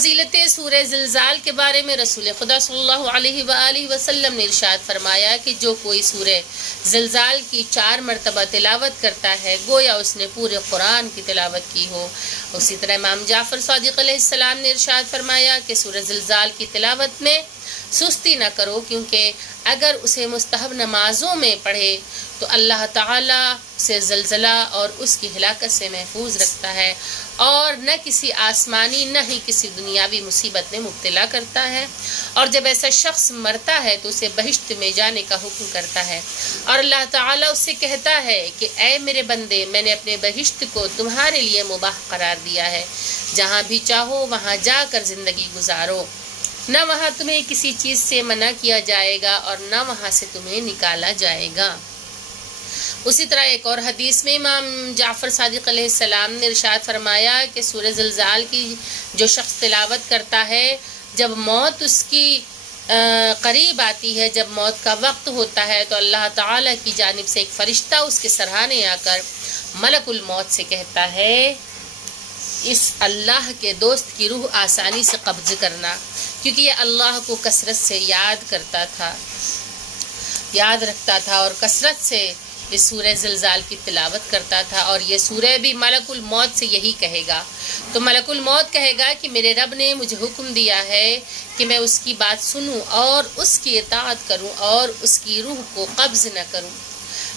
فضیلت سورہ زلزال کے بارے میں رسول خدا صلی اللہ علیہ وآلہ وسلم نے ارشاد فرمایا کہ جو کوئی سورہ زلزال کی 4 مرتبہ تلاوت کرتا ہے گویا اس نے پورے قرآن کی تلاوت کی ہو۔ اسی طرح امام جعفر صادق علیہ السلام نے ارشاد فرمایا کہ سورہ زلزال کی تلاوت میں سستی نہ کرو، کیونکہ اگر اسے مستحب نمازوں میں پڑھے تو اللہ تعالیٰ سے زلزلہ اور اس کی ہلاکت سے محفوظ رکھتا ہے، اور نہ کسی آسمانی نہ ہی کسی دنیاوی مصیبت میں مبتلا کرتا ہے، اور جب ایسا شخص مرتا ہے تو اسے بہشت میں جانے کا حکم کرتا ہے، اور اللہ تعالیٰ اس سے کہتا ہے کہ اے میرے بندے، میں نے اپنے بہشت کو تمہارے لیے مباح قرار دیا ہے، جہاں بھی چاہو وہاں جا کر زندگی گزارو، نہ وہاں تمہیں کسی چیز سے منع کیا جائے گا اور نہ وہاں سے تمہیں نکالا جائے گا۔ اسی طرح ایک اور حدیث میں امام جعفر صادق علیہ السلام نے ارشاد فرمایا کہ سورہ زلزال کی جو شخص تلاوت کرتا ہے، جب موت اس کی قریب آتی ہے، جب موت کا وقت ہوتا ہے، تو اللہ تعالیٰ کی جانب سے ایک فرشتہ اس کے سرہانے آ کر ملک الموت سے کہتا ہے اس اللہ کے دوست کی روح آسانی سے قبض کرنا، کیونکہ یہ اللہ کو کثرت سے یاد رکھتا تھا اور کثرت سے اس سورہ زلزال کی تلاوت کرتا تھا، اور یہ سورہ بھی ملک الموت سے یہی کہے گا۔ تو ملک الموت کہے گا کہ میرے رب نے مجھے حکم دیا ہے کہ میں اس کی بات سنوں اور اس کی اطاعت کروں اور اس کی روح کو قبض نہ کروں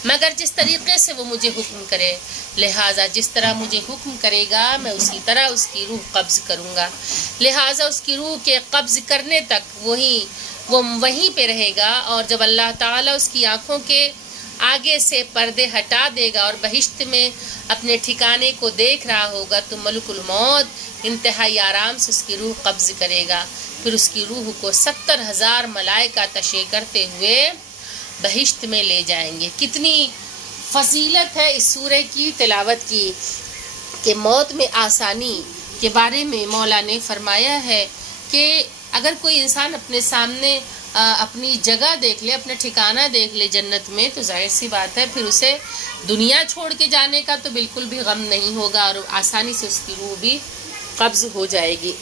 مگر جس طریقے سے وہ مجھے حکم کرے، لہٰذا جس طرح مجھے حکم کرے گا میں اسی طرح اس کی روح قبض کروں گا، لہٰذا اس کی روح کے قبض کرنے تک وہ وہیں پہ رہے گا، اور جب اللہ تعالیٰ اس کی آنکھوں کے آگے سے پردے ہٹا دے گا اور بہشت میں اپنے ٹھکانے کو دیکھ رہا ہوگا تو ملک الموت انتہائی آرام سے اس کی روح قبض کرے گا، پھر اس کی روح کو 70,000 ملائکہ تشریح کرتے ہوئے بہشت میں لے جائیں گے۔ کتنی فضیلت ہے اس سورہ کی تلاوت کی کہ موت میں آسانی کے بارے میں مولا نے فرمایا ہے کہ اگر کوئی انسان اپنے سامنے اپنی جگہ دیکھ لے، اپنا ٹھکانہ دیکھ لے جنت میں، تو ظاہر سی بات ہے پھر اسے دنیا چھوڑ کے جانے کا تو بالکل بھی غم نہیں ہوگا اور آسانی سے اس کی روح بھی قبض ہو جائے گی۔